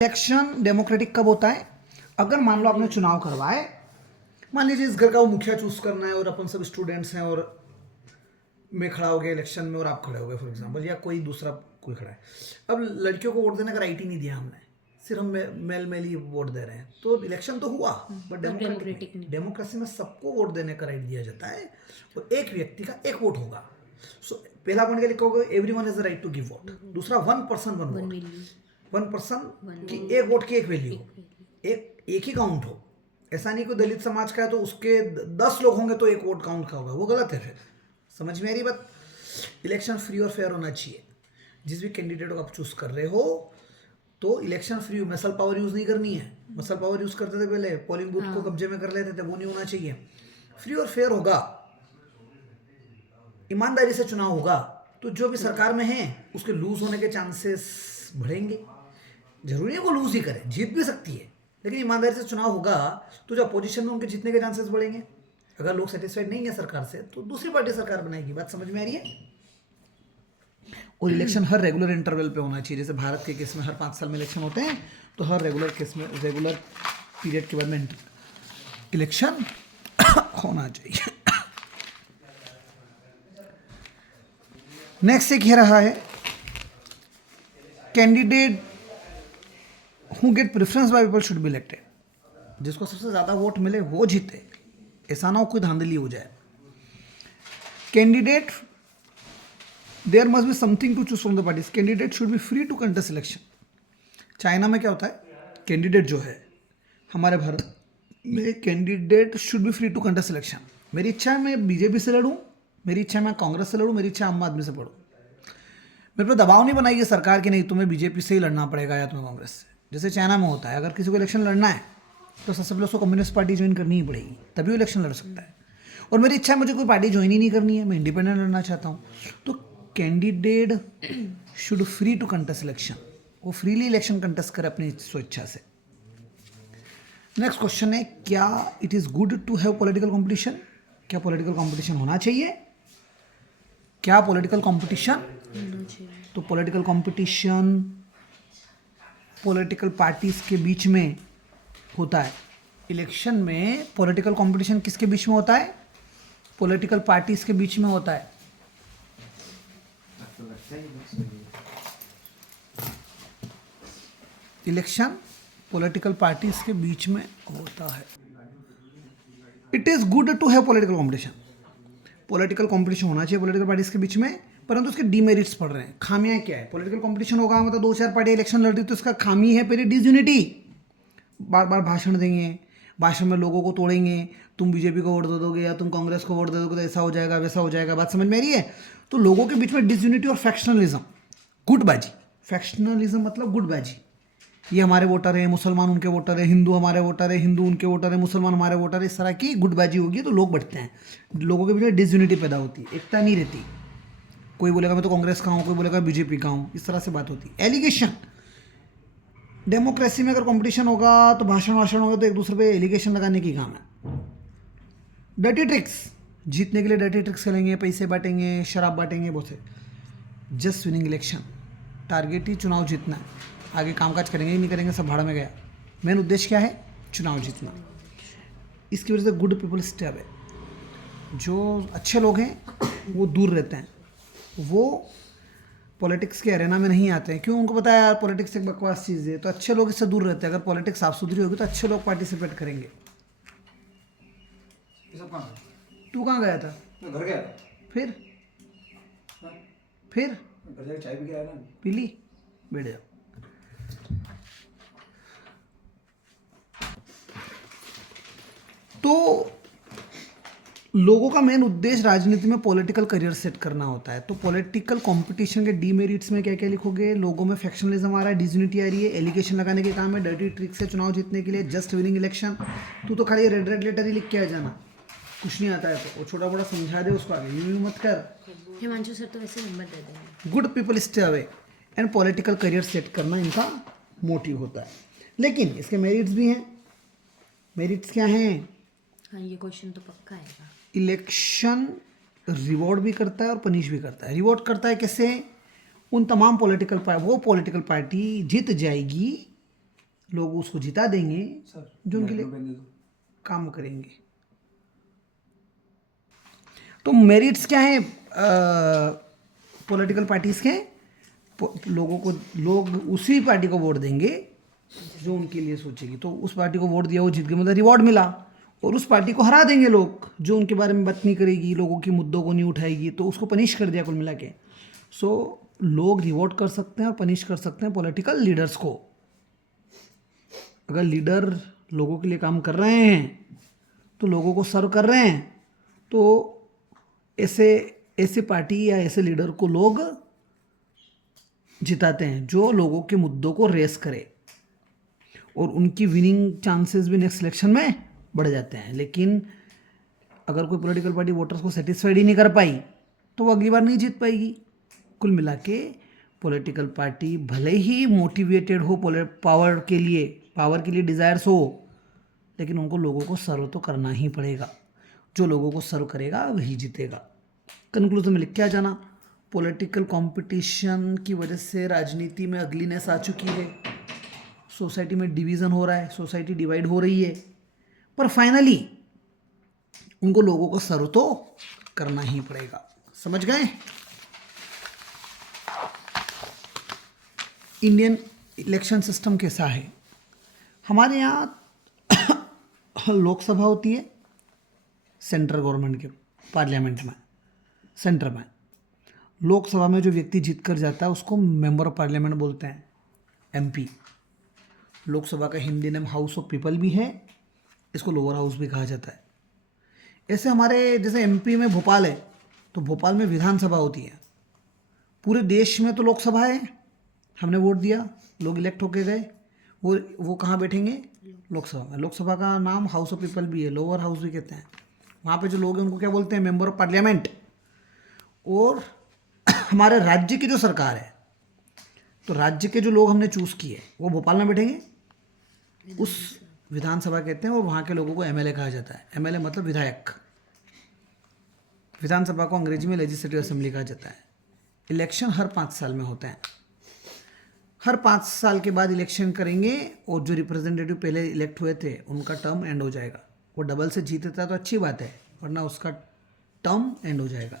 Election democratic कब होता है? अगर मान लो आपने चुनाव करवाए, मान लीजिए इस घर का वो मुखिया चूज करना है और अपन सब स्टूडेंट्स हैं और मैं खड़ा हो गया इलेक्शन में और आप खड़े हो गए फॉर एग्जांपल, या कोई दूसरा कोई खड़ा है। अब लड़कियों को वोट देने का राइट ही नहीं दिया हमने, सिर्फ हम मेल मेल ही वोट दे रहे हैं, तो इलेक्शन तो हुआ बट डेमोक्रेटिक नहीं। डेमोक्रेसी में सबको वोट देने का राइट दिया जाता है और एक व्यक्ति का एक वोट होगा। सो पहला पॉइंट क्या लिखोगे? Everyone has the right to give vote. दूसरा, one person one vote. One person की एक वोट की एक वैल्यू हो, एक ही काउंट हो। ऐसा नहीं कोई दलित समाज का है तो उसके 10 लोग होंगे तो एक वोट काउंट का होगा, वो गलत है। फिर समझ में आ रही बात? इलेक्शन फ्री और फेयर होना चाहिए। जिस भी कैंडिडेट को आप चूज कर रहे हो तो election free, muscle power use नहीं करनी है। मसल पावर यूज करते थे पहले, पोलिंग बूथ को कब्जे में कर लेते थे, वो नहीं होना चाहिए। फ्री और फेयर होगा, ईमानदारी से चुनाव होगा तो जो भी सरकार में है उसके लूज होने के चांसेस बढ़ेंगे। जरूरी है वो लूज ही करे, जीत भी सकती है, लेकिन ईमानदारी से चुनाव होगा तो जो अपोजिशन में उनके जीतने के चांसेस बढ़ेंगे। अगर लोग सेटिस्फाइड नहीं है सरकार से तो दूसरी पार्टी सरकार बनाएगी। बात समझ में आ रही है? और इलेक्शन हर रेगुलर इंटरवल पे होना चाहिए। जैसे भारत के केस में हर 5 साल में इलेक्शन होते हैं, तो हर रेगुलर केस में, रेगुलर पीरियड के बाद में इलेक्शन होना चाहिए। नेक्स्ट एक ये रहा है, candidate who get preference by people should be elected. जिसको सबसे ज्यादा वोट मिले वो जीते, ऐसा ना हो कोई धांधली हो जाए। Candidate, there must be something to choose from the parties. Candidate should be free to contest election. China में क्या होता है, कैंडिडेट जो है हमारे भारत में, candidate should be free to contest election. मेरी इच्छा है मैं बीजेपी से लड़ूं, मेरी इच्छा है मैं कांग्रेस से लड़ूं, मेरी इच्छा आम आदमी से पढ़ूं। मेरे पर दबाव नहीं बनाइए सरकार की, नहीं तुम्हें बीजेपी से ही लड़ना पड़ेगा या तुम्हें कांग्रेस से। जैसे चाइना में होता है, अगर किसी को इलेक्शन लड़ना है तो सबसे पहले उसको कम्युनिस्ट पार्टी ज्वाइन करनी ही पड़ेगी, तभी वो इलेक्शन लड़ सकता है। और मेरी इच्छा है मुझे कोई पार्टी ज्वाइन ही नहीं करनी है, मैं इंडिपेंडेंट लड़ना चाहता हूँ, तो candidate should free to contest election. वो फ्रीली इलेक्शन कंटेस्ट करे अपनी स्वेच्छा से। नेक्स्ट क्वेश्चन है, क्या it is good to have political competition? क्या पॉलिटिकल कॉम्पिटिशन होना चाहिए? क्या पॉलिटिकल कॉम्पिटिशन? तो पॉलिटिकल कॉम्पिटिशन पॉलिटिकल पार्टीज के बीच में होता है। इलेक्शन में पॉलिटिकल कंपटीशन किसके बीच में होता है? पॉलिटिकल पार्टीज के बीच में होता है। इलेक्शन पॉलिटिकल पार्टीज के बीच में होता है। It is good to have political competition. Political competition होना चाहिए पॉलिटिकल पार्टीज के बीच में, परंतु उसके डीमेरिट्स पड़ रहे हैं। खामियां क्या है? पॉलिटिकल कंपटीशन होगा मतलब 2-4 पार्टी इलेक्शन लड़ रही, तो इसका खामी है पहले डिसयूनिटी। बार बार भाषण देंगे, भाषण में लोगों को तोड़ेंगे, तुम बीजेपी को वोट दे दोगे या तुम कांग्रेस को वोट दे दोगे तो ऐसा हो जाएगा वैसा हो जाएगा। बात समझ में आ रही है? तो लोगों के बीच में डिसयूनिटी और फैक्शनलिज्म, गुटबाजी। फैक्शनलिज्म मतलब गुटबाजी। ये हमारे वोटर है, मुसलमान उनके वोटर है, हिंदू हमारे वोटर है, हिंदू उनके वोटर है, मुसलमान हमारे वोटर है। इस तरह की गुटबाजी होगी तो लोग बढ़ते हैं, लोगों के बीच में डिसयूनिटी पैदा होती है, एकता नहीं रहती। कोई बोलेगा मैं तो कांग्रेस का हूँ, कोई बोलेगा बीजेपी का हूँ, इस तरह से बात होती है। एलिगेशन, डेमोक्रेसी में अगर कंपटीशन होगा तो भाषण होगा तो एक दूसरे पे एलिगेशन लगाने की काम है। डर्टी ट्रिक्स, जीतने के लिए डर्टी ट्रिक्स करेंगे, पैसे बांटेंगे, शराब बांटेंगे, बहुत से। जस्ट विनिंग इलेक्शन, टारगेट ही चुनाव जीतना है, आगे कामकाज करेंगे ही नहीं करेंगे, सब भाड़ में गया। मेन उद्देश्य क्या है? चुनाव जीतना। इसकी वजह से गुड पीपल स्टे अवे। जो अच्छे लोग हैं वो दूर रहते हैं, वो पॉलिटिक्स के अरेना में नहीं आते हैं। क्यों? उनको पता है यार पॉलिटिक्स एक बकवास चीज़ है, तो अच्छे लोग इससे दूर रहते हैं। अगर पॉलिटिक्स साफ सुथरी होगी तो अच्छे लोग पार्टिसिपेट करेंगे। तू कहाँ गया था? मैं घर गया था। फिर घर जाके चाय पी के आया ना। पी ली? बैठ जाओ। तो लोगों का मेन उद्देश्य राजनीति में पॉलिटिकल करियर सेट करना होता है। तो पॉलिटिकल कंपटीशन के डीमेरिट्स में क्या क्या लिखोगे? लोगों में फैक्शनलिज्म आ रहा है, डिसयूनिटी आ रही है, एलिगेशन लगाने के काम है, डर्टी ट्रिक से चुनाव जीतने के लिए, जस्ट विनिंग इलेक्शन। तू तो खाली रेड रेड लेटर ही लिख के आ जाना, कुछ नहीं आता है तो। वो छोटा मोटा समझा दे उसको, आगे यूं मत कर। हिमांशु सर तो वैसे नंबर दे देंगे। Good people stay away and political career set करना इनका मोटिव होता है। लेकिन इसके मेरिट्स भी हैं। मेरिट्स क्या हैं? हाँ, ये क्वेश्चन तो पक्का आएगा। इलेक्शन रिवॉर्ड भी करता है और पनिश भी करता है। रिवॉर्ड करता है कैसे? उन तमाम पॉलिटिकल पार्टी जीत जाएगी लोग उसको जिता देंगे सर जो उनके लिए मेट्रो पेन दे दो। काम करेंगे। तो मेरिट्स क्या है पॉलिटिकल पार्टीज के? लोग उसी पार्टी को वोट देंगे जो उनके लिए सोचेगी। तो उस पार्टी को वोट दिया, वो जीत गए, मतलब रिवॉर्ड मिला। और उस पार्टी को हरा देंगे लोग जो उनके बारे में बात नहीं करेगी, लोगों की मुद्दों को नहीं उठाएगी, तो उसको पनिश कर दिया कुल मिला के। सो लोग रिवॉर्ड कर सकते हैं और पनिश कर सकते हैं पॉलिटिकल लीडर्स को। अगर लीडर लोगों के लिए काम कर रहे हैं तो लोगों को सर्व कर रहे हैं, तो ऐसे पार्टी या ऐसे लीडर को लोग जिताते हैं जो लोगों के मुद्दों को रेस करे, और उनकी विनिंग चांसेस भी नेक्स्ट इलेक्शन में बढ़ जाते हैं। लेकिन अगर कोई पॉलिटिकल पार्टी वोटर्स को सेटिस्फाइड ही नहीं कर पाई तो वो अगली बार नहीं जीत पाएगी। कुल मिला के पॉलिटिकल पार्टी भले ही मोटिवेटेड हो पावर के लिए डिज़ायर्स हो, लेकिन उनको लोगों को सर्व तो करना ही पड़ेगा। जो लोगों को सर्व करेगा वही जीतेगा। कंक्लूजन में लिख के आ जाना, पॉलिटिकल कंपटीशन की वजह से राजनीति में अगलीनेस आ चुकी है, सोसाइटी में डिवीज़न हो रहा है, सोसाइटी डिवाइड हो रही है, पर फाइनली उनको लोगों को सर्व तो करना ही पड़ेगा। समझ गए? इंडियन इलेक्शन सिस्टम कैसा है? हमारे यहाँ लोकसभा होती है सेंट्रल गवर्नमेंट के पार्लियामेंट में, सेंटर में। लोकसभा में जो व्यक्ति जीत कर जाता है उसको मेंबर ऑफ पार्लियामेंट बोलते हैं, एमपी। लोकसभा का हिंदी नाम हाउस ऑफ पीपल भी है, इसको लोअर हाउस भी कहा जाता है। ऐसे हमारे जैसे एमपी में भोपाल है, तो भोपाल में विधानसभा होती है। पूरे देश में तो लोकसभा है, हमने वोट दिया, लोग इलेक्ट होके गए, वो कहाँ बैठेंगे? लोकसभा में। लोकसभा का नाम हाउस ऑफ पीपल भी है, लोअर हाउस भी कहते हैं। वहाँ पे जो लोग हैं उनको क्या बोलते हैं? Member of parliament. और हमारे राज्य की जो सरकार है, तो राज्य के जो लोग हमने चूज़ किए वो भोपाल में बैठेंगे, उस विधानसभा कहते हैं, और वहाँ के लोगों को एमएलए कहा जाता है। एमएलए मतलब विधायक। विधानसभा को अंग्रेजी में लेजिस्लेटिव असेंबली कहा जाता है। इलेक्शन हर 5 साल में होते हैं। हर 5 साल के बाद इलेक्शन करेंगे, और जो रिप्रेजेंटेटिव पहले इलेक्ट हुए थे उनका टर्म एंड हो जाएगा। वो डबल से जीतता तो अच्छी बात है, वरना उसका टर्म एंड हो जाएगा।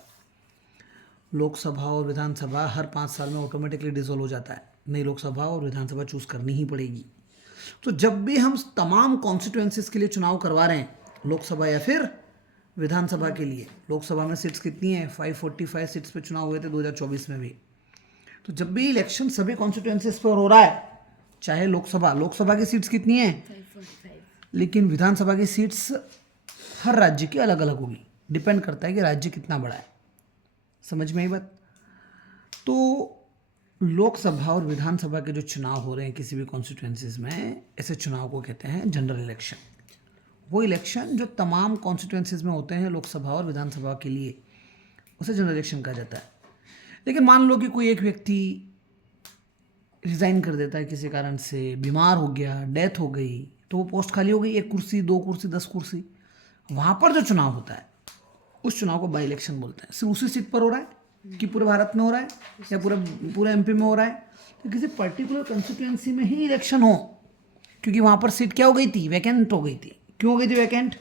लोकसभा और विधानसभा हर 5 साल में ऑटोमेटिकली डिसॉल्व हो जाता है। नई लोकसभा और विधानसभा चूज़ करनी ही पड़ेगी। तो जब भी हम तमाम कॉन्स्टिट्यूएंसीज के लिए चुनाव करवा रहे हैं, लोकसभा या फिर विधानसभा के लिए, लोकसभा में सीट्स कितनी है? 545 सीट्स पे चुनाव हुए थे 2024 में भी। तो जब भी इलेक्शन सभी कॉन्स्टिट्यूएंसीज पर हो रहा है, चाहे लोकसभा की सीट्स कितनी है, 545। लेकिन विधानसभा की सीट्स हर राज्य की अलग अलग होगी, डिपेंड करता है कि राज्य कितना बड़ा है। समझ में आई बात? तो लोकसभा और विधानसभा के जो चुनाव हो रहे हैं किसी भी कॉन्स्टिट्यूएंसीज में, ऐसे चुनाव को कहते हैं जनरल इलेक्शन। वो इलेक्शन जो तमाम कॉन्स्टिट्यूएंसीज में होते हैं लोकसभा और विधानसभा के लिए, उसे जनरल इलेक्शन कहा जाता है। लेकिन मान लो कि कोई एक व्यक्ति रिज़ाइन कर देता है किसी कारण से, बीमार हो गया, डेथ हो गई, तो वो पोस्ट खाली हो गई, 1 कुर्सी, 2 कुर्सी, 10 कुर्सी। वहाँ पर जो चुनाव होता है उस चुनाव को बाई इलेक्शन बोलते हैं। सिर्फ उसी सीट पर हो रहा है कि पूरे भारत में हो रहा है या पूरे एमपी में हो रहा है, तो किसी पर्टिकुलर कंस्टिट्यूएंसी में ही इलेक्शन हो, क्योंकि वहाँ पर सीट क्या हो गई थी? वैकेंट हो गई थी। क्यों हो गई थी वैकेंट?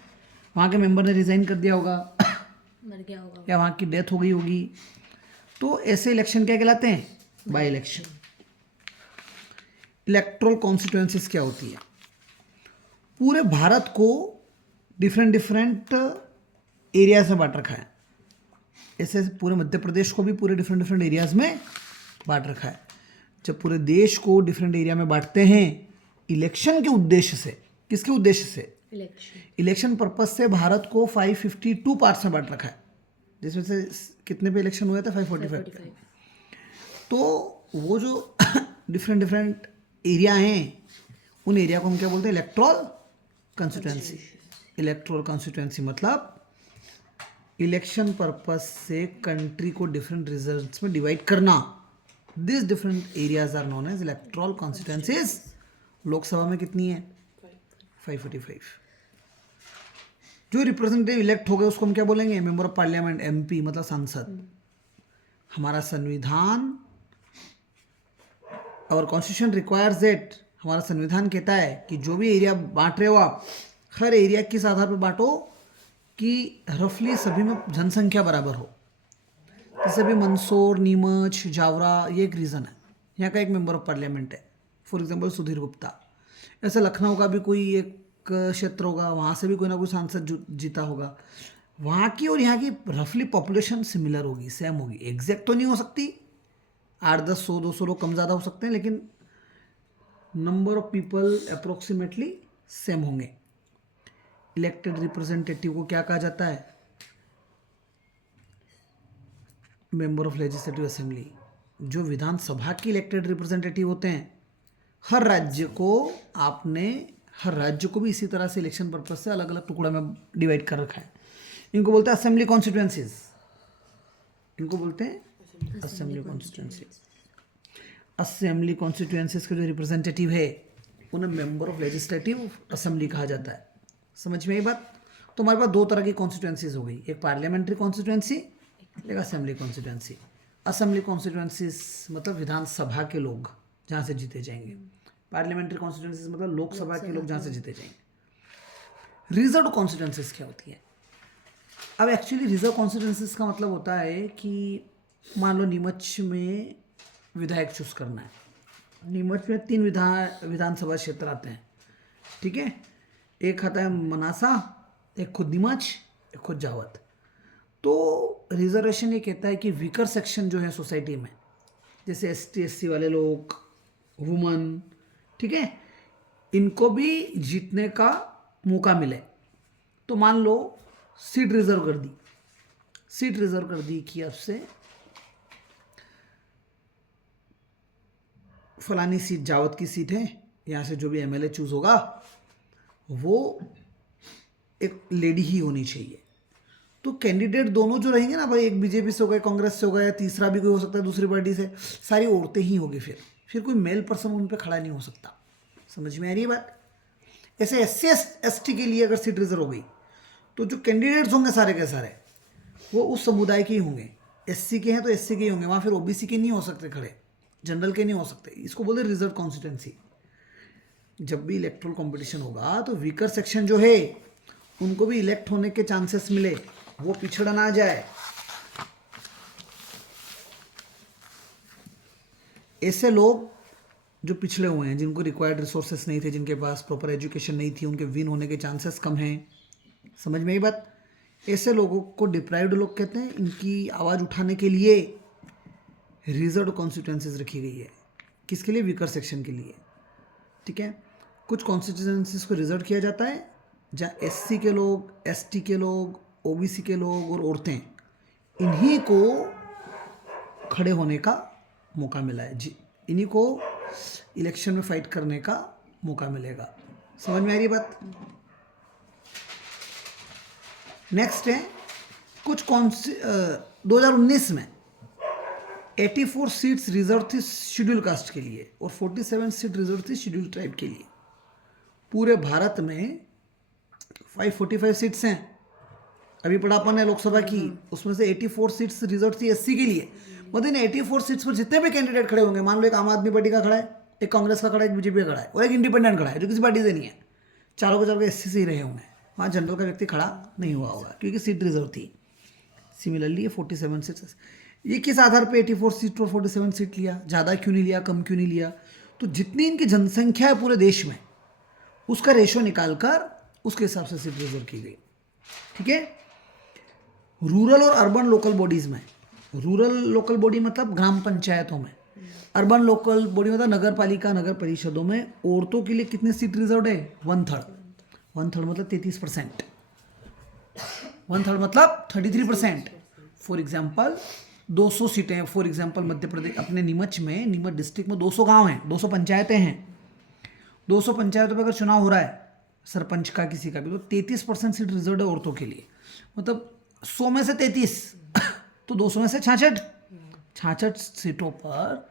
वहाँ के मेंबर ने रिज़ाइन कर दिया होगा मर गया होगा। या वहाँ की डेथ हो गई होगी। तो ऐसे इलेक्शन क्या कहलाते हैं? By election. इलेक्टोरल कॉन्स्टिट्यूएंसीज क्या होती है? पूरे भारत को डिफरेंट एरियाज में बांट रखा है। ऐसे पूरे मध्य प्रदेश को भी पूरे डिफरेंट एरियाज में बांट रखा है। जब पूरे देश को डिफरेंट एरिया में बांटते हैं इलेक्शन के उद्देश्य से, किसके उद्देश्य से? इलेक्शन पर्पज से भारत को 552 पार्ट्स में बांट रखा है, जिसमें से कितने पे इलेक्शन हुए थे? 545 पे। तो वो जो डिफरेंट एरिया हैं, उन एरिया को हम क्या बोलते हैं? Electoral constituency. इलेक्टोरल कंस्टिट्यूएंसी मतलब इलेक्शन पर्पज से कंट्री को डिफरेंट रीजन्स में डिवाइड करना। This different areas are known as electoral constituencies. Lok Sabha में कितनी है? 545। जो रिप्रेजेंटेटिव इलेक्ट हो गए उसको हम क्या बोलेंगे? मेंबर ऑफ पार्लियामेंट, एमपी मतलब सांसद। हमारा संविधान, our constitution requires that हमारा संविधान कहता है कि जो भी एरिया बांट रहे हो आप, हर एरिया किस आधार पर बांटो कि रफली सभी में जनसंख्या बराबर हो। जैसे भी मंदसौर, नीमच, जावरा, ये एक रीज़न है, यहाँ का एक मेंबर ऑफ पार्लियामेंट है, फॉर एग्जांपल सुधीर गुप्ता। ऐसे लखनऊ का भी कोई एक क्षेत्र होगा, वहाँ से भी कोई ना कोई सांसद जीता होगा। वहाँ की और यहाँ की रफली पॉपुलेशन सिमिलर होगी, सेम होगी, एग्जैक्ट तो नहीं हो सकती, 8, 10, 100, 200 लोग कम ज़्यादा हो सकते हैं, लेकिन number of people approximately same होंगे। इलेक्टेड रिप्रेजेंटेटिव को क्या कहा जाता है? Member of legislative assembly. जो विधानसभा के इलेक्टेड रिप्रेजेंटेटिव होते हैं, हर राज्य को भी इसी तरह से इलेक्शन पर्पज से अलग अलग टुकड़ा में डिवाइड कर रखा है। इनको बोलते हैं असेंबली कॉन्स्टिट्यूएंसीज, इनको बोलते हैं असेंबली कॉन्स्टिट्यूएंसीज। असेंबली कॉन्स्टिट्यूएंसीज के जो रिप्रेजेंटेटिव है उन्हें मेंबर ऑफ लेजिस्लेटिव असेंबली कहा जाता है। समझ में आई बात? तो हमारे पास दो तरह की कॉन्स्टिट्यूएंसीज हो गई, एक पार्लियामेंट्री कॉन्स्टिट्यूएंसी, एक असेंबली कॉन्स्टिट्यूएंसी। असेंबली कॉन्स्टिट्यूएंसीज मतलब विधानसभा के लोग जहाँ से जीते जाएंगे, पार्लियामेंट्री कॉन्स्टिट्यूएंसीज मतलब लोकसभा के लोग जहाँ से जीते जाएंगे। रिजर्व कॉन्स्टिट्यूएंसीज क्या होती है? अब एक्चुअली रिजर्व कॉन्स्टिट्यूएंसीज का मतलब होता है कि मान लो नीमच में विधायक चूज करना है, नीमच में 3 विधानसभा क्षेत्र आते हैं, ठीक है, एक आता है मनासा, एक खुद नीमच, एक खुद जावत। तो रिजर्वेशन ये कहता है कि वीकर सेक्शन जो है सोसाइटी में, जैसे ST SC वाले लोग, वुमन, ठीक है, इनको भी जीतने का मौका मिले। तो मान लो सीट रिजर्व कर दी कि अब से फलानी सीट जावत की सीट है, यहाँ से जो भी MLA चूज होगा वो एक लेडी ही होनी चाहिए। तो कैंडिडेट दोनों जो रहेंगे ना भाई, एक BJP से होगा, कांग्रेस से होगा, या तीसरा भी कोई हो सकता है दूसरी पार्टी से, सारी औरतें ही होगी। फिर कोई मेल पर्सन उन पर खड़ा नहीं हो सकता। समझ में आ रही है बात? ऐसे SC ST के लिए अगर सीट रिजर्व हो गई तो जो कैंडिडेट्स होंगे सारे के सारे वो उस समुदाय के ही होंगे। SC के हैं तो SC के ही होंगे, वहाँ फिर OBC के नहीं हो सकते खड़े, जनरल के नहीं हो सकते। इसको बोलते रिजर्व कॉन्स्टिट्यूएंसी। जब भी इलेक्ट्रल कंपटीशन होगा तो वीकर सेक्शन जो है उनको भी इलेक्ट होने के चांसेस मिले, वो पिछड़ा ना जाए। ऐसे लोग जो पिछड़े हुए हैं, जिनको रिक्वायर्ड रिसोर्सेस नहीं थे, जिनके पास प्रॉपर एजुकेशन नहीं थी, उनके विन होने के चांसेस कम हैं। समझ में आई बात? ऐसे लोगों को डिप्राइव्ड लोग कहते हैं। इनकी आवाज़ उठाने के लिए रिजर्व कॉन्स्टिट्यूएंसीज रखी गई है। किसके लिए? वीकर सेक्शन के लिए, ठीक है। कुछ कॉन्स्टिट्यूएंसीज को रिजर्व किया जाता है जहाँ SC के लोग, ST के लोग, OBC के लोग और औरतें, इन्हीं को खड़े होने का मौका मिला है जी, इन्हीं को इलेक्शन में फाइट करने का मौका मिलेगा। समझ में आ रही बात? नेक्स्ट है कुछ 2019 में 84 सीट्स रिजर्व थी शेड्यूल कास्ट के लिए और 47 सीट रिजर्व थी शेड्यूल ट्राइब के लिए। पूरे भारत में 545 सीट्स हैं। अभी पढ़ा अपन है लोकसभा की, उसमें से 84 सीट्स रिजर्व थी SC के लिए। मतलब इन 84 सीट्स पर जितने भी कैंडिडेट खड़े होंगे, मान लो एक आम आदमी पार्टी का खड़ा है, एक कांग्रेस का खड़ा है, एक BJP का खड़ा है और एक इंडिपेंडेंट खड़ा है जो किसी पार्टी से नहीं है, चारों के चारों SC से ही रहे होंगे। वहाँ जनरल का व्यक्ति खड़ा नहीं हुआ होगा क्योंकि सीट रिजर्व थी। सिमिलरली ये 47 सीट्स, ये किस आधार पे 84 सीट और 47 सीट लिया? ज़्यादा क्यों नहीं लिया, कम क्यों नहीं लिया? तो जितनी इनकी जनसंख्या है पूरे देश में, उसका रेशो निकालकर उसके हिसाब से सीट रिजर्व की गई, ठीक है। रूरल और अर्बन लोकल बॉडीज़ में, रूरल लोकल बॉडी मतलब ग्राम पंचायतों में, अर्बन लोकल बॉडी मतलब नगर पालिका, नगर परिषदों में औरतों के लिए कितनी सीट रिजर्व है? 1/3 मतलब 33%, 1/3 मतलब 33%। फॉर एग्जाम्पल 200 सीटें, फॉर एग्जाम्पल मध्य प्रदेश, अपने नीमच में, नीमच डिस्ट्रिक्ट में 200 गांव हैं, 200 पंचायतें हैं। 200 पंचायतों पर अगर चुनाव हो रहा है सरपंच का किसी का भी, तो 33% सीट रिजर्व है औरतों के लिए। मतलब 100 में से 33 तो 200 में से 66 सीटों पर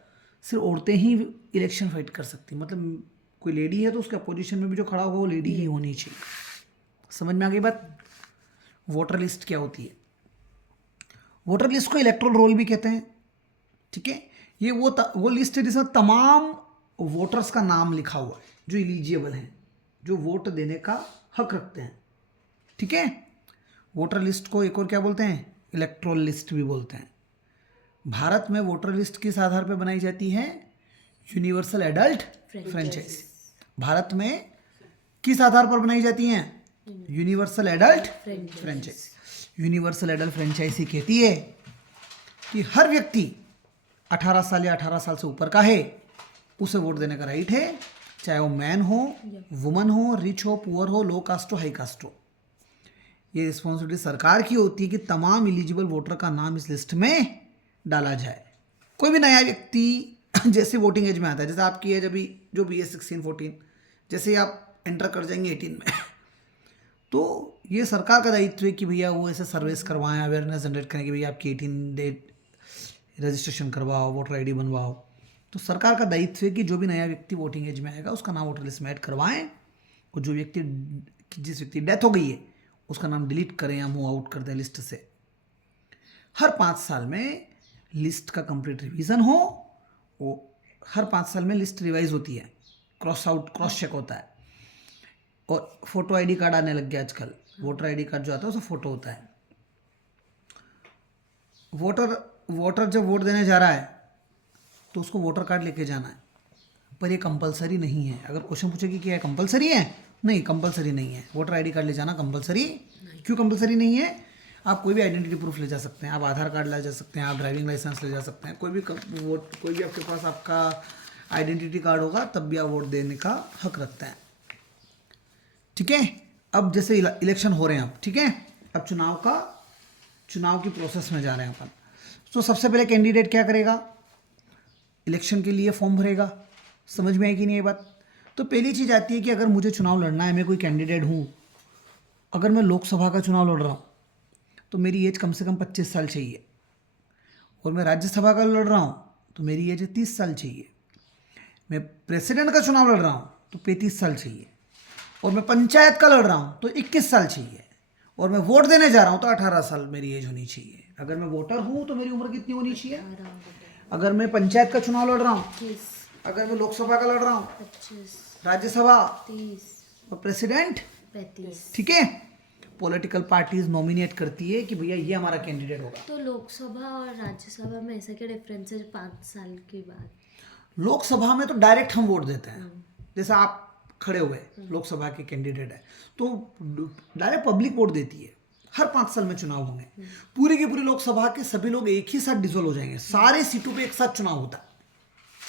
सिर्फ औरतें ही इलेक्शन फाइट कर सकती। मतलब कोई लेडी है तो उसके अपोजिशन में भी जो खड़ा होगा वो लेडी ही होनी चाहिए। समझ में आ गई बात? वोटर लिस्ट क्या होती है? वोटर लिस्ट को इलेक्टोरल रोल भी कहते हैं, ठीक है। ये वो लिस्ट है जिसमें तमाम वोटर्स का नाम लिखा हुआ है जो एलिजिबल हैं, जो वोट देने का हक रखते हैं। ठीक है, वोटर लिस्ट को एक और क्या बोलते हैं, इलेक्टोरल लिस्ट भी बोलते हैं। भारत में वोटर लिस्ट किस आधार पर बनाई जाती है, यूनिवर्सल एडल्ट फ्रेंचाइजी। भारत में किस आधार पर बनाई जाती हैं, universal adult franchise. Universal adult franchise कहती है कि हर व्यक्ति 18 साल या 18 साल से ऊपर का है, उसे वोट देने का राइट है, चाहे वो मैन हो, वुमन हो, रिच हो, पुअर हो, लो कास्ट हो, हाई कास्ट हो। ये रिस्पॉन्सिबिलिटी सरकार की होती है कि तमाम एलिजिबल वोटर का नाम इस लिस्ट में डाला जाए। कोई भी नया व्यक्ति जैसे वोटिंग एज में आता है, जैसे आपकी एज अभी जो भी है 16, 14, जैसे ही आप एंटर कर जाएंगे 18 में तो ये सरकार का दायित्व है कि भैया वो ऐसे सर्विस करवाएं, अवेयरनेस जनरेट करें कि भैया आपकी 18 डेट रजिस्ट्रेशन करवाओ, वोटर आईडी बनवाओ। तो सरकार का दायित्व है कि जो भी नया व्यक्ति वोटिंग एज में आएगा उसका नाम वोटर लिस्ट में ऐड करवाएं, और जो व्यक्ति जिस व्यक्ति डेथ हो गई है उसका नाम डिलीट करें या मूव आउट कर दें लिस्ट से। हर 5 साल में लिस्ट का कंप्लीट रिवीजन हो, वो हर 5 साल में लिस्ट रिवाइज होती है, क्रॉस आउट क्रॉस चेक होता है। और फोटो आईडी कार्ड आने लग गया आजकल, वोटर आईडी कार्ड जो आता है उसमें फोटो होता है। वोटर जब वोट देने जा रहा है तो उसको वोटर कार्ड लेके जाना है, पर ये कंपलसरी नहीं है। अगर क्वेश्चन पूछेगी कि यह कंपलसरी है, नहीं कंपलसरी नहीं है। वोटर आईडी कार्ड ले जाना कंपलसरी क्यों कंपलसरी नहीं है, आप कोई भी आइडेंटिटी प्रूफ ले जा सकते हैं, आप आधार कार्ड ले जा सकते हैं, आप ड्राइविंग लाइसेंस ले जा सकते हैं, कोई भी आपके पास आपका आइडेंटिटी कार्ड होगा तब भी आप वोट देने का हक रखते हैं। ठीक है, अब जैसे इलेक्शन हो रहे हैं, अब ठीक है, अब चुनाव की प्रोसेस में जा रहे हैं अपन। तो सबसे पहले कैंडिडेट क्या करेगा, इलेक्शन के लिए फॉर्म भरेगा। समझ में आई कि नहीं ये बात। तो पहली चीज़ आती है कि अगर मुझे चुनाव लड़ना है, मैं कोई कैंडिडेट हूँ, अगर मैं लोकसभा का चुनाव लड़ रहा हूँ तो मेरी एज कम से कम 25 साल चाहिए, और मैं राज्यसभा का लड़ रहा हूँ तो मेरी एज 30 साल चाहिए, मैं प्रेसिडेंट का चुनाव लड़ रहा हूँ तो 35 साल चाहिए, और मैं पंचायत का लड़ रहा हूँ तो 21 साल चाहिए, और मैं वोट देने जा रहा हूँ तो 18 साल मेरी एज होनी चाहिए। अगर मैं वोटर हूँ तो मेरी उम्र कितनी होनी चाहिए, अगर मैं पंचायत का चुनाव लड़ रहा हूँ, अगर मैं लोकसभा का लड़ रहा हूँ, 25, राज्यसभा 30, और प्रेसिडेंट 35। ठीक है। पॉलिटिकल पार्टीज नॉमिनेट करती है कि भैया ये हमारा कैंडिडेट होगा। तो लोकसभा और राज्यसभा में ऐसा क्या डिफरेंस है 5 साल के बाद? लोकसभा में तो डायरेक्ट हम वोट देते हैं, जैसे आप खड़े हुए लोकसभा के कैंडिडेट है तो डायरेक्ट पब्लिक वोट देती है। हर 5 साल में चुनाव होंगे, पूरी की पूरी लोकसभा के सभी लोग एक ही साथ डिसॉल्व हो जाएंगे, सारे सीटों पे एक साथ चुनाव होता है।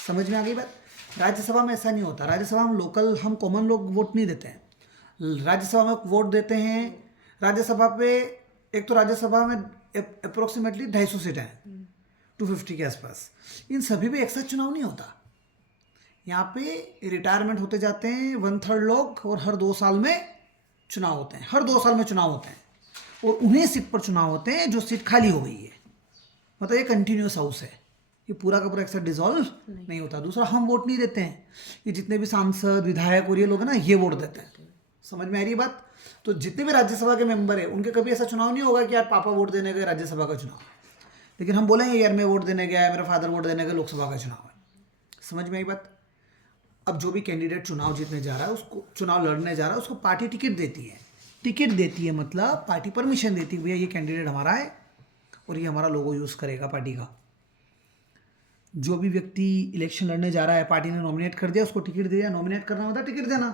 समझ में आ गई बात। राज्यसभा में ऐसा नहीं होता, राज्यसभा में हम कॉमन लोग वोट नहीं देते हैं, राज्यसभा में वोट देते हैं। राज्यसभा पे एक तो राज्यसभा में अप्रोक्सीमेटली 250 सीटें हैं, 250 के आसपास। इन सभी में एक साथ चुनाव नहीं होता, यहाँ पे रिटायरमेंट होते जाते हैं 1/3 लोग, और हर 2 साल में चुनाव होते हैं, हर 2 साल में चुनाव होते हैं, और उन्हीं सीट पर चुनाव होते हैं जो सीट खाली हो गई है। मतलब ये कंटिन्यूस हाउस है, ये पूरा का पूरा एक साथ डिसॉल्व नहीं होता। दूसरा, हम वोट नहीं देते हैं, ये जितने भी सांसद विधायक और ये लोग हैं ना, ये वोट देते हैं। समझ में आ रही है बात। तो जितने भी राज्यसभा के मेंबर है उनके कभी ऐसा चुनाव नहीं होगा कि यार पापा वोट देने गए राज्यसभा का चुनाव, लेकिन हम बोलेंगे यार मैं वोट देने गया, मेरा फादर वोट देने गया, लोकसभा का चुनाव है। समझ में आई बात। अब जो भी कैंडिडेट चुनाव जीतने जा रहा है, उसको चुनाव लड़ने जा रहा है, उसको पार्टी टिकट देती है। टिकट देती है मतलब पार्टी परमिशन देती है, भैया ये कैंडिडेट हमारा है और ये हमारा लोगो यूज़ करेगा पार्टी का। जो भी व्यक्ति इलेक्शन लड़ने जा रहा है, पार्टी ने नॉमिनेट कर दिया, उसको टिकट दिया। नॉमिनेट करना होता है टिकट देना।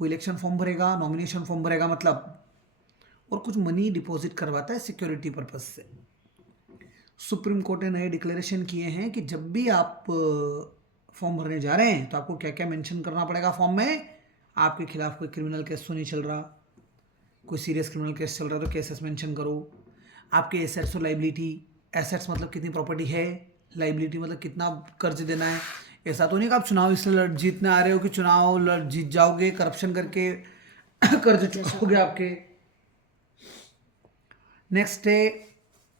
वो इलेक्शन फॉर्म भरेगा, नॉमिनेशन फॉर्म भरेगा मतलब, और कुछ मनी डिपॉजिट करवाता है सिक्योरिटी पर्पज से। सुप्रीम कोर्ट ने नए डिक्लेरेशन किए हैं कि जब भी आप फॉर्म भरने जा रहे हैं तो आपको क्या क्या मेंशन करना पड़ेगा फॉर्म में। आपके खिलाफ कोई क्रिमिनल केस तो नहीं चल रहा, कोई सीरियस क्रिमिनल केस चल रहा तो केसेस मेंशन करो। आपके एसेट्स और लाइबिलिटी, एसेट्स मतलब कितनी प्रॉपर्टी है, लाइबिलिटी मतलब कितना कर्ज देना है। ऐसा तो नहीं कि आप चुनाव इसलिए जीतने आ रहे हो कि चुनाव जीत जाओगे करप्शन करके कर्ज चुकाओगे आपके। नेक्स्ट है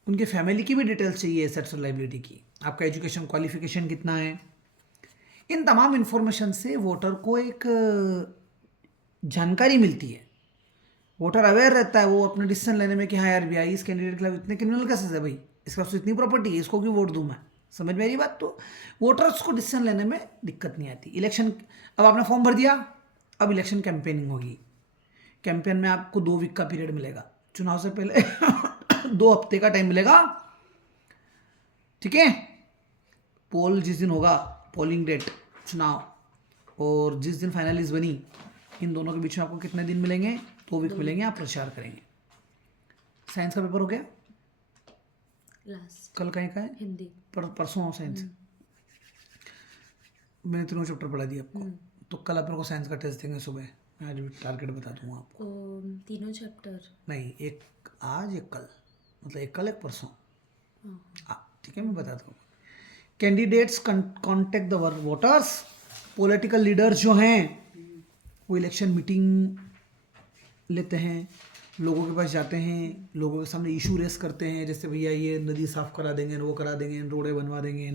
उनके फैमिली की भी डिटेल्स चाहिए एसेट्स और लाइबिलिटी की, आपका एजुकेशन क्वालिफिकेशन कितना है। इन तमाम इन्फॉर्मेशन से वोटर को एक जानकारी मिलती है, वोटर अवेयर रहता है वो अपने डिसीजन लेने में कि हाँ यार भैया इस कैंडिडेट के खिलाफ इतने क्रिमिनल केसेस है, भाई इसके पास इतनी प्रॉपर्टी है, इसको क्यों वोट दूं मैं। समझ में आ रही बात? तो वोटर्स को डिसीजन लेने में दिक्कत नहीं आती। इलेक्शन, अब आपने फॉर्म भर दिया, अब इलेक्शन कैंपेनिंग होगी। कैंपेन में आपको 2 वीक का पीरियड मिलेगा, चुनाव से पहले 2 हफ्ते का टाइम मिलेगा, ठीक है। पोल जिस दिन होगा, पोलिंग डेट, चुनाव, और जिस दिन फाइनलिस्ट बनी, इन दोनों के बीच में आपको कितने दिन मिलेंगे? 2 वीक मिलेंगे, आप प्रचार करेंगे। साइंस का पेपर हो गया, लास्ट कल कहीं का है? हिंदी। परसों साइंस। मैंने 3 चैप्टर पढ़ा दिया आपको, तो कल अपन को साइंस का टेस्ट देंगे सुबह। मैं आज भी टारगेट बता दूंगा आपको। 3 चैप्टर नहीं, एक आज एक कल, मतलब एक कल एक परसों, ठीक है, मैं बता दूँ। Candidates contact the voters, political leaders जो हैं वो इलेक्शन मीटिंग लेते हैं, लोगों के पास जाते हैं, लोगों के सामने इशू रेस करते हैं, जैसे भैया ये नदी साफ करा देंगे, वो करा देंगे, रोडें बनवा देंगे।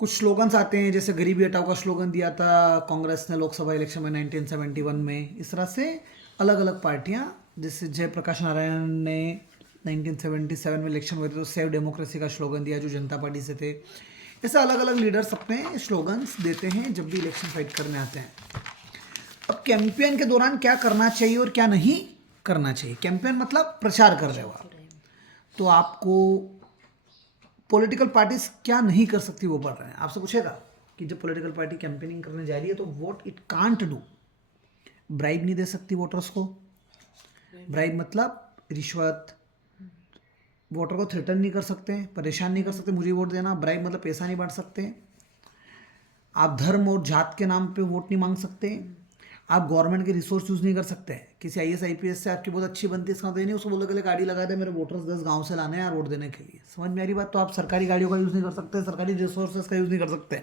कुछ स्लोगन्स आते हैं, जैसे गरीबी हटाओ का स्लोगन दिया था कांग्रेस ने लोकसभा इलेक्शन में 1971 में। इस तरह से अलग अलग पार्टियां, जैसे जयप्रकाश नारायण ने 1977 में इलेक्शन हुए थे तो सेव डेमोक्रेसी का स्लोगन दिया, जो जनता पार्टी से थे। ऐसे अलग अलग लीडर्स अपने स्लोगन्स देते हैं जब भी इलेक्शन फाइट करने आते हैं। अब कैंपेन के दौरान क्या करना चाहिए और क्या नहीं करना चाहिए? कैंपेन मतलब प्रचार कर रहे हो आप, तो आपको पॉलिटिकल पार्टीज क्या नहीं कर सकती वो पढ़ रहे हैं। आपसे पूछेगा कि जब पॉलिटिकल पार्टी कैंपेनिंग करने जा रही है तो what it can't do. Bribe नहीं दे सकती वोटर्स को। ब्राइब मतलब रिश्वत। वोटर को थ्रेटन नहीं कर सकते, परेशान नहीं कर सकते मुझे वोट देना। ब्राइब मतलब पैसा नहीं बांट सकते। आप धर्म और जात के नाम पे वोट नहीं मांग सकते। आप गवर्नमेंट के रिसोर्स यूज़ नहीं कर सकते। किसी IAS IPS से आपकी बहुत अच्छी बनती है, इसका मतलब नहीं उसको बोलो कि गाड़ी लगा दे, मेरे वोटर्स 10 गांव से लाने हैं वोट देने के लिए। समझ में आ रही बात? तो आप सरकारी गाड़ियों का यूज़ नहीं कर सकते, सरकारी रिसोर्सेज का यूज़ नहीं कर सकते।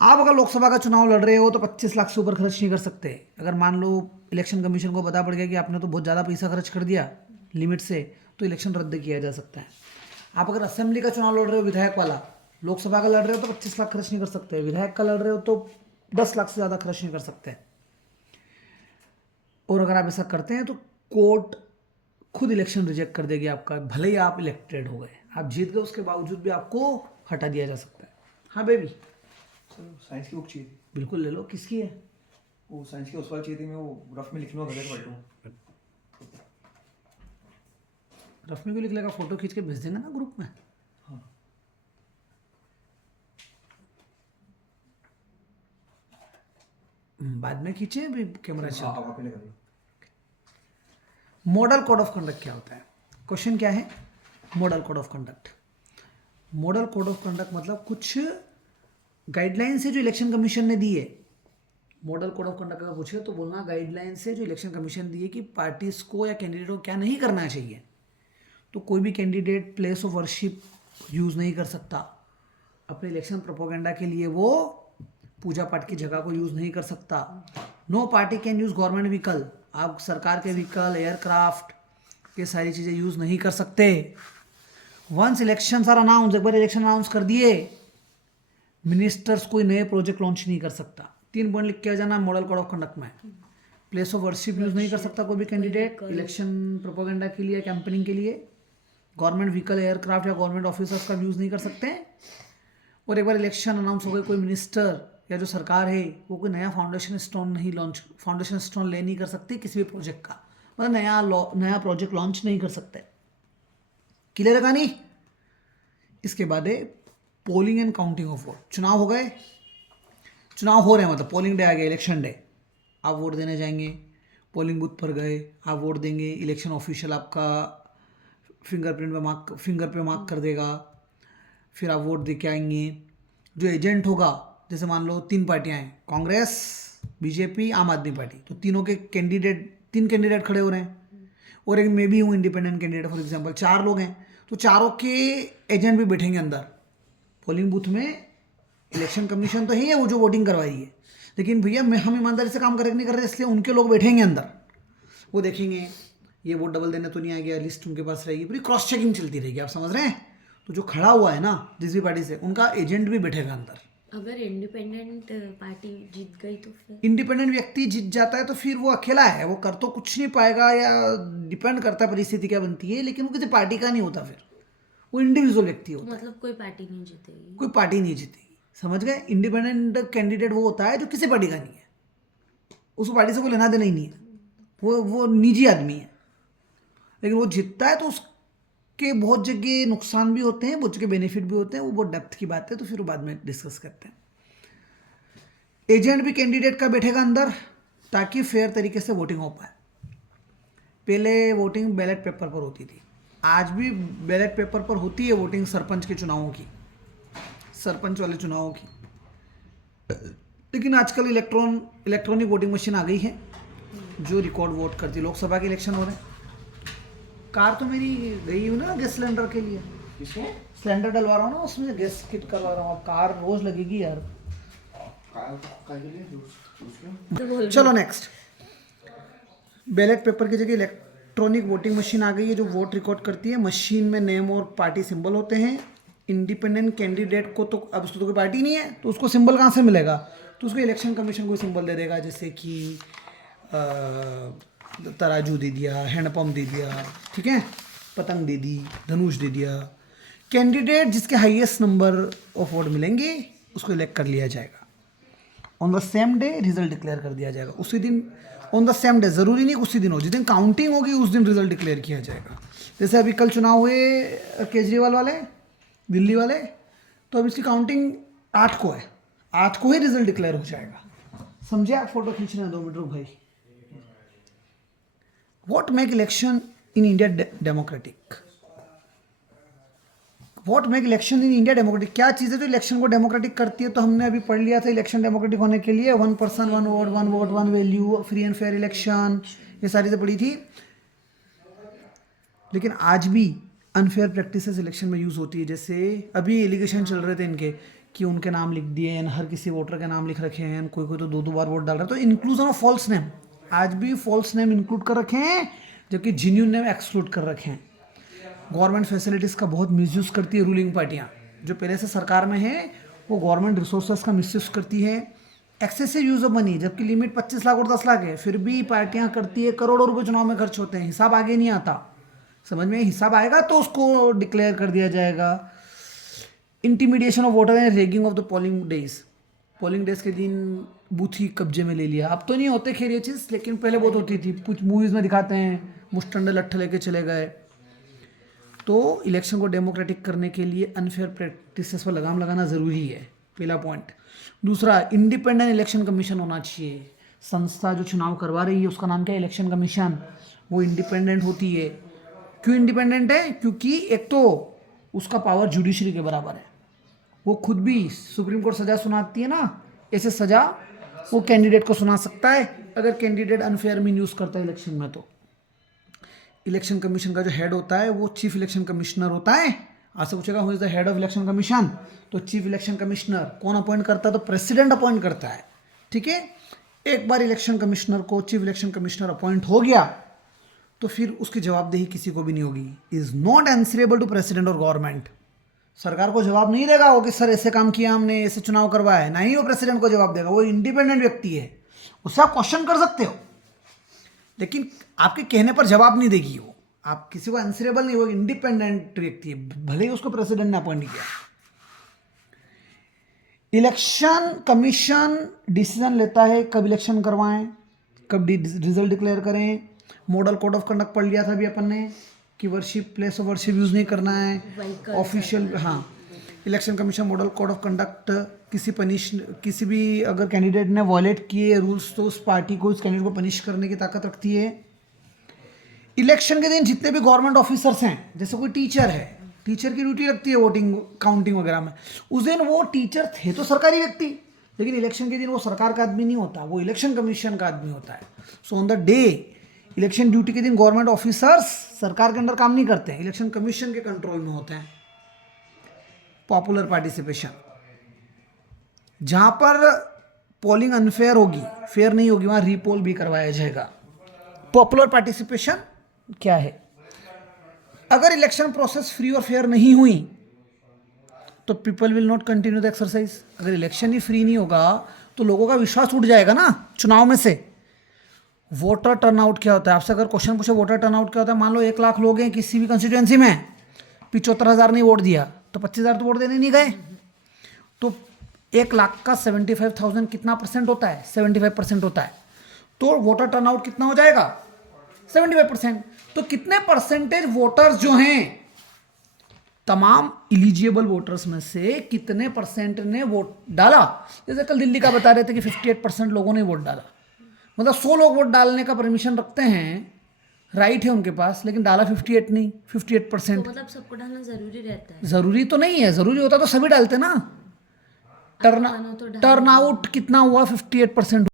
आप अगर लोकसभा का चुनाव लड़ रहे हो तो 25 लाख से ऊपर खर्च नहीं कर सकते। अगर मान लो इलेक्शन कमीशन को पता पड़ गया कि आपने तो बहुत ज़्यादा पैसा खर्च कर दिया लिमिट से, तो इलेक्शन रद्द किया जा सकता है। आप अगर असेंबली का चुनाव लड़ रहे हो, विधायक वाला, लोकसभा का लड़ रहे हो तो 25 लाख खर्च नहीं कर सकते। विधायक का लड़ रहे हो तो 10 लाख से ज़्यादा खर्च नहीं कर सकते। और अगर आप ऐसा करते हैं तो कोर्ट खुद इलेक्शन रिजेक्ट कर देगी आपका, भले ही आप इलेक्टेड हो गए, आप जीत गए, उसके बावजूद भी आपको हटा दिया जा सकता है। हाँ बेबी, सर साइंस की बुक चाहिए थी। बिल्कुल ले लो। किसकी है? वो साइंस की उस वाली चाहिए थी, मैं वो रफ में लिखना गलत पढ़ लूँ। रफ में भी लिख लेगा, फोटो खींच के भेज देंगे ना ग्रुप में। हाँ बाद में खींचे, अभी कैमरा चल रहा है। आप पहले कर लो। मॉडल कोड ऑफ कंडक्ट क्या होता है? क्वेश्चन क्या है? Model code of conduct. Model code of conduct मतलब कुछ गाइडलाइंस है जो इलेक्शन कमीशन ने दी है। मॉडल कोड ऑफ कंडक्ट अगर पूछे तो बोलना गाइडलाइंस है जो इलेक्शन कमीशन दी है कि पार्टीज को या कैंडिडेट को क्या नहीं करना चाहिए। तो कोई भी candidate place of worship use नहीं कर सकता। अपने इलेक्शन प्रोपोगेंडा के लिए वो पूजा पाठ की जगह को यूज़ नहीं कर सकता। No party can use government vehicle. आप सरकार के व्हीकल, एयरक्राफ्ट, ये सारी चीज़ें यूज़ नहीं कर सकते। वंस इलेक्शन आर अनाउंस, एक बार इलेक्शन अनाउंस कर दिए, मिनिस्टर्स कोई नए प्रोजेक्ट लॉन्च नहीं कर सकता। 3 पॉइंट लिख के आ जाना मॉडल कोड ऑफ कंडक्ट में। प्लेस ऑफ वर्शिप यूज़ नहीं कर सकता कोई भी कैंडिडेट इलेक्शन प्रोपोगेंडा के लिए, कैंपेनिंग के लिए। गवर्नमेंट व्हीकल, एयरक्राफ्ट या गवर्नमेंट ऑफिसर्स का यूज़ नहीं कर सकते। और एक बार इलेक्शन अनाउंस हो गए, कोई मिनिस्टर या जो सरकार है वो कोई नया फाउंडेशन स्टोन ले नहीं कर सकती किसी भी प्रोजेक्ट का, मतलब नया प्रोजेक्ट लॉन्च नहीं कर सकते। क्लियर है कहानी? इसके बाद है polling and counting of vote. चुनाव हो गए, चुनाव हो रहे हैं, मतलब पोलिंग डे आ गया, इलेक्शन डे, आप वोट देने जाएंगे, पोलिंग बूथ पर गए, आप वोट देंगे, इलेक्शन ऑफिशियल आपका फिंगर पे मार्क कर देगा, फिर आप वोट दे के आएंगे। जो एजेंट होगा, जैसे मान लो 3 पार्टियां हैं, कांग्रेस, बीजेपी, आम आदमी पार्टी, तो तीनों के कैंडिडेट, 3 कैंडिडेट खड़े हो रहे हैं और एक मैं भी हूँ इंडिपेंडेंट कैंडिडेट फॉर एग्जांपल, 4 लोग हैं, तो चारों के एजेंट भी बैठेंगे अंदर पोलिंग बूथ में। इलेक्शन कमीशन तो है वो जो वोटिंग करवाई है, लेकिन भैया हम ईमानदारी से काम करेक्ट नहीं कर रहे, इसलिए उनके लोग बैठेंगे अंदर, वो देखेंगे ये वोट डबल देने तो नहीं आ गया, लिस्ट उनके पास रहेगी, पूरी क्रॉस चेकिंग चलती रहेगी। आप समझ रहे हैं? तो जो खड़ा हुआ है ना जिस भी पार्टी से, उनका एजेंट भी बैठेगा अंदर। अगर इंडिपेंडेंट पार्टी जीत गई तो फिर? इंडिपेंडेंट व्यक्ति जीत जाता है तो फिर वो अकेला है, वो कर तो कुछ नहीं पाएगा, या डिपेंड करता है परिस्थिति क्या बनती है, लेकिन वो किसी पार्टी का नहीं होता, फिर वो इंडिविजुअल व्यक्ति होता है, मतलब कोई पार्टी नहीं जीतेगी। कोई पार्टी नहीं जीतेगी, समझ गए। इंडिपेंडेंट कैंडिडेट वो होता है जो किसी पार्टी का नहीं है, उसको पार्टी से कोई लेना देना ही नहीं है, वो निजी आदमी है। लेकिन वो जीतता है तो उसके बहुत जगह नुकसान भी होते हैं, बहुत जगह बेनिफिट भी होते हैं, वो बहुत डेप्थ की बात है, तो फिर वो बाद में डिस्कस करते हैं। एजेंट भी कैंडिडेट का बैठेगा अंदर ताकि फेयर तरीके से वोटिंग हो पाए। पहले वोटिंग बैलेट पेपर पर होती थी, आज भी बैलेट पेपर पर होती है वोटिंग सरपंच के चुनावों की, सरपंच वाले चुनावों की। लेकिन आजकल इलेक्ट्रॉनिक वोटिंग मशीन आ गई है जो रिकॉर्ड वोट करती है। लोकसभा के इलेक्शन हो रहे हैं, कार तो मेरी गई हूँ ना गैस सिलेंडर के लिए, किसमें? सिलेंडर डलवा रहा हूँ ना, उसमें गैस किट करवा रहा हूँ, अब कार रोज लगेगी यार। तो बोल चलो नेक्स्ट, बैलेट पेपर की जगह इलेक्ट्रॉनिक वोटिंग मशीन आ गई है जो वोट रिकॉर्ड करती है। मशीन में नेम और पार्टी सिंबल होते हैं। इंडिपेंडेंट कैंडिडेट को तो अब उसको तो कोई पार्टी नहीं है तो उसको सिंबल कहाँ से मिलेगा, तो उसको इलेक्शन कमीशन कोई सिंबल दे देगा, जैसे कि तराजू दे दिया, हैंडपम्प दे दिया, ठीक है, पतंग दे दी, धनुष दे दिया। कैंडिडेट जिसके हाईएस्ट नंबर ऑफ वोट मिलेंगे उसको इलेक्ट कर लिया जाएगा। On the same day result declare कर दिया जाएगा, उसी दिन, ऑन द सेम डे, ज़रूरी नहीं उसी दिन हो, जिस दिन काउंटिंग होगी उस दिन रिजल्ट डिक्लेयर किया जाएगा। जैसे अभी कल चुनाव हुए केजरीवाल वाले, दिल्ली वाले, तो अब इसकी काउंटिंग 8 को है, 8 को ही रिजल्ट डिक्लेयर हो जाएगा। समझे आप? फोटो खींचना है 2 मिनट रुक भाई। What make election in India democratic? What make election in India democratic? क्या चीज़ है जो इलेक्शन को डेमोक्रेटिक करती है? तो हमने अभी पढ़ लिया था इलेक्शन डेमोक्रेटिक होने के लिए 1 person 1 vote 1 vote 1 value, free and fair election, ये सारी चीज़ें पढ़ी थी। लेकिन आज भी अनफेयर प्रैक्टिसेस इलेक्शन में यूज़ होती है। जैसे अभी एलिगेशन चल रहे थे इनके कि उनके नाम लिख दिए हैं, हर किसी वोटर के नाम लिख रखे हैं, कोई कोई तो 2-2 बार वोट डाल रहा है, तो इंक्लूजन ऑफ फॉल्स नेम, आज भी फॉल्स नेम इंक्लूड कर रखे हैं जबकि जेन्युइन नेम एक्सक्लूड कर रखे हैं। गवर्नमेंट फैसिलिटीज़ का बहुत मिसयूज़ करती है रूलिंग पार्टियाँ, जो पहले से सरकार में है वो गवर्नमेंट रिसोर्सेज का मिसयूज़ करती है। एक्सेसिव यूज़ ऑफ मनी, जबकि लिमिट 25 लाख और 10 लाख है, फिर भी पार्टियाँ करती है, करोड़ों रुपए चुनाव में खर्च होते हैं, हिसाब आगे नहीं आता। समझ में? हिसाब आएगा तो उसको डिक्लेयर कर दिया जाएगा। Intimidation of voter and rigging of the polling days, polling days के दिन बूथ ही कब्जे में ले लिया। अब तो नहीं होते खैर ये चीज़, लेकिन पहले बहुत होती थी, कुछ मूवीज़ में दिखाते हैं मुस्टंडे लट्ठे लेके चले गए। तो इलेक्शन को डेमोक्रेटिक करने के लिए अनफेयर प्रैक्टिसेस पर लगाम लगाना ज़रूरी है, पहला पॉइंट। दूसरा, इंडिपेंडेंट इलेक्शन कमीशन होना चाहिए। संस्था जो चुनाव करवा रही है उसका नाम क्या है? Election commission. वो इंडिपेंडेंट होती है। क्यों इंडिपेंडेंट है? क्योंकि एक तो उसका पावर जुडिशरी के बराबर है, वो खुद भी सुप्रीम कोर्ट सज़ा सुनाती है ना, ऐसे सज़ा वो कैंडिडेट को सुना सकता है अगर कैंडिडेट अनफेयर मीन यूज़ करता है इलेक्शन में। तो इलेक्शन कमीशन का जो हेड होता है वो चीफ इलेक्शन कमिश्नर होता है। आज से पूछेगा who is the head of election commission, तो चीफ इलेक्शन कमिश्नर। कौन अपॉइंट करता है? तो प्रेसिडेंट अपॉइंट करता है, ठीक है। एक बार इलेक्शन कमिश्नर को चीफ इलेक्शन कमिश्नर अपॉइंट हो गया तो फिर उसकी जवाबदेही किसी को भी नहीं होगी। Is not answerable to president और गवर्नमेंट। सरकार को जवाब नहीं देगा वो कि सर ऐसे काम किया हमने, ऐसे चुनाव करवाया है, ना ही वो प्रेसिडेंट को जवाब देगा। वो इंडिपेंडेंट व्यक्ति है, उससे आप क्वेश्चन कर सकते हो लेकिन आपके कहने पर जवाब नहीं देगी वो। आप किसी को आंसरेबल नहीं, वो इंडिपेंडेंट व्यक्ति है, भले ही उसको प्रेसिडेंट ने अपॉइंट किया। इलेक्शन कमीशन डिसीजन लेता है कब इलेक्शन करवाएं, कब रिजल्ट डिक्लेयर करें। मॉडल कोड ऑफ कंडक्ट पढ़ लिया था अभी अपन ने कि worship, place of worship use नहीं करना है, ऑफिशियल। हाँ, election commission model code of conduct किसी भी अगर कैंडिडेट ने वॉयलेट किए रूल्स तो उस पार्टी को, उस कैंडिडेट को पनिश करने की ताकत रखती है। इलेक्शन के दिन जितने भी गवर्नमेंट ऑफिसर्स हैं, जैसे कोई टीचर है, टीचर की ड्यूटी लगती है वोटिंग काउंटिंग वगैरह में, उस दिन वो टीचर थे तो सरकारी व्यक्ति, लेकिन इलेक्शन के दिन वो सरकार का आदमी नहीं होता, वो इलेक्शन कमीशन का आदमी होता है। So on the day election duty के दिन गवर्नमेंट ऑफिसर्स सरकार के अंडर काम नहीं करते हैं, इलेक्शन कमीशन के कंट्रोल में होते हैं। पॉपुलर पार्टिसिपेशन, जहां पर पोलिंग अनफेयर होगी, फेयर नहीं होगी, वहां रीपोल भी करवाया जाएगा। पॉपुलर पार्टिसिपेशन क्या है? अगर इलेक्शन प्रोसेस फ्री और फेयर नहीं हुई तो people will not continue the exercise. अगर इलेक्शन ही फ्री नहीं होगा तो लोगों का विश्वास उठ जाएगा ना चुनाव में से। वोटर टर्नआउट क्या होता है? आपसे अगर क्वेश्चन पूछे वोटर टर्नआउट क्या होता है, मान लो 1 लाख लोग हैं किसी भी कंस्टिट्यूएंसी में, 75,000 ने वोट दिया तो 25,000 तो वोट देने नहीं गए। तो 1 लाख का 75,000 कितना परसेंट होता है? 75% होता है। तो वोटर टर्नआउट कितना हो जाएगा? 75%। तो कितने परसेंटेज वोटर्स जो हैं, तमाम इलिजिबल वोटर्स में से कितने परसेंट ने वोट डाला? जैसे कल दिल्ली का बता रहे थे कि 58% लोगों ने वोट डाला। मतलब 100 लोग वोट डालने का परमिशन रखते हैं, राइट है उनके पास, लेकिन डाला 58 नहीं, 58%। तो मतलब सबको डालना जरूरी रहता है? जरूरी तो नहीं है, जरूरी होता तो सभी डालते ना। मानो तो डाल टर्नआउट कितना हुआ? 58%